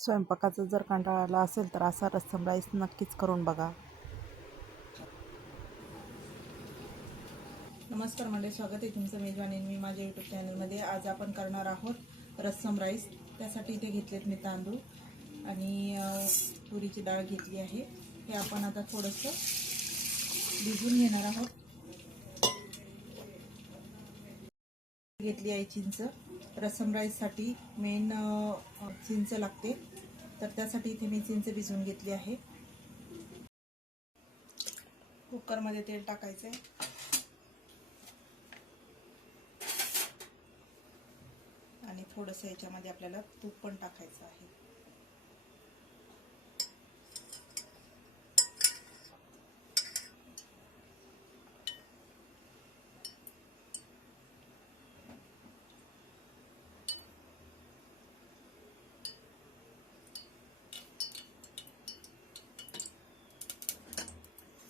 स्वयंपाकाचा जर कंटाळा आला असेल तर असा रस्सम राईस नक्कीच करून बघा. नमस्कार मंडळी, स्वागत आहे तुमचं मेजवानी मी माझ्या यूट्यूब चॅनलमध्ये. आज आपण करणार आहोत रस्सम राईस. त्यासाठी इथे घेतलेत मी तांदूळ आणि तुरीची डाळ घेतली आहे. हे आपण आता थोडंसं भिजवून घेणार आहोत. घेतली आहे चिंच. रस्सम राईससाठी मेन चिंच लागते, तर त्यासाठी इथे मी चिंच भिजवून घेतली आहे. कुकरमध्ये तेल टाकायचं आहे आणि थोडंसं याच्यामध्ये आपल्याला तूप पण टाकायचं आहे.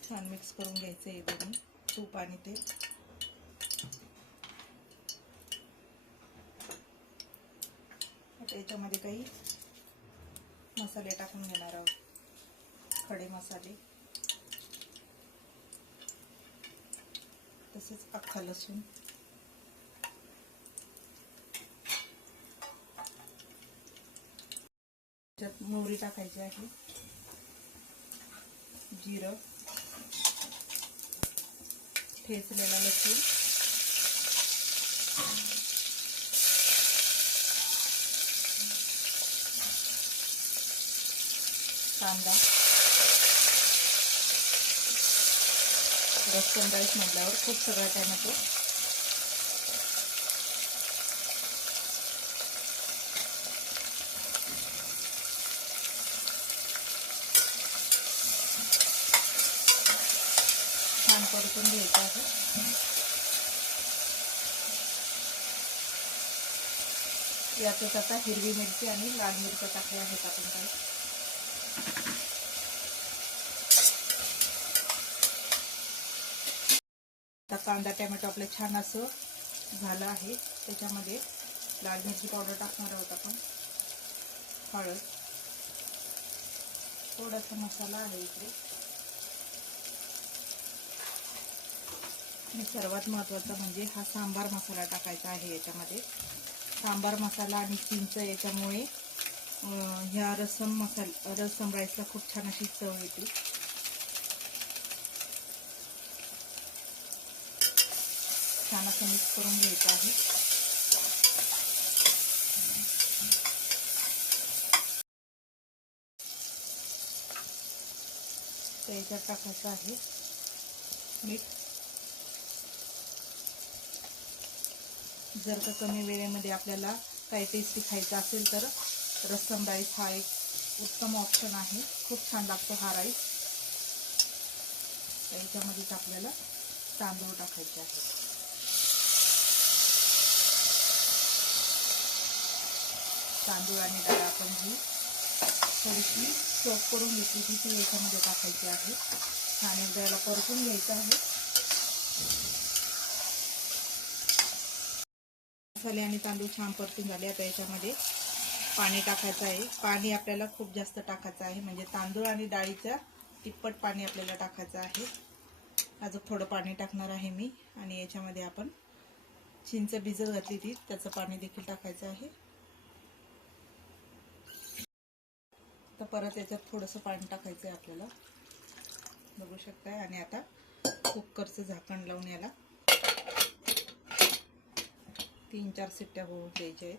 छान मिक्स करून घ्यायचं आहे दोन्ही, तूप आणि तेल. आता याच्यामध्ये काही मसाले टाकून घेणार आहोत. खडे मसाले, तसेच अख्खा लसूण, त्यात मोहरी टाकायची आहे, जिरं, ठेचलेला लसूण, कांदा. रस्सम राईस म्हटल्यावर खूप सगळा टॅमॅटो. छान परतून घ्यायचं आहे. यातच आता हिरवी मिरची आणि लाल मिरची टाकली आहेत आपण. काय आता कांदा टॅमॅटो आपलं छान असं झालं आहे. त्याच्यामध्ये लाल मिरची पावडर टाकणार आहोत आपण, हळद, थोडासा मसाला आहे इकडे, आणि सर्वात महत्त्वाचा म्हणजे हा सांबार मसाला टाकायचा आहे याच्यामध्ये. सांबार मसाला आणि चिंच याच्यामुळे ह्या रस्सम राईसला खूप छान अशी चव येते. छान असं मिक्स करून घ्यायचं आहे. तर याच्यात टाकायचं आहे मीठ. जर का कमी वेळेमध्ये आपल्याला काही टेस्टी खायचं असेल तर रस्सम राईस हा एक उत्तम ऑप्शन आहे. खूप छान लागतो हा राईस. तर याच्यामध्येच आपल्याला तांदूळ टाकायचे आहेत. तांदूळ आणि डाळ आपण जी थोडीशी सोप करून घेतली ती याच्यामध्ये टाकायची आहे. छान एकदा याला परतून घ्यायचं आहे. मसाले आणि तांदूळ छान परतून झाले. आता याच्यामध्ये पाणी टाकायचं आहे. पाणी आपल्याला खूप जास्त टाकायचं आहे, म्हणजे तांदूळ आणि डाळीच्या तिप्पट पाणी आपल्याला टाकायचं आहे. अजून थोडं पाणी टाकणार आहे मी. आणि याच्यामध्ये आपण चिंच भिजत घातली ती त्याचं पाणी देखील टाकायचं आहे. तर परत याच्यात थोडंसं पाणी टाकायचं आहे आपल्याला, बघू शकताय. आणि आता कुकरचं झाकण लावून याला 3-4 शिट्ट्या होऊ द्यायच्या आहेत.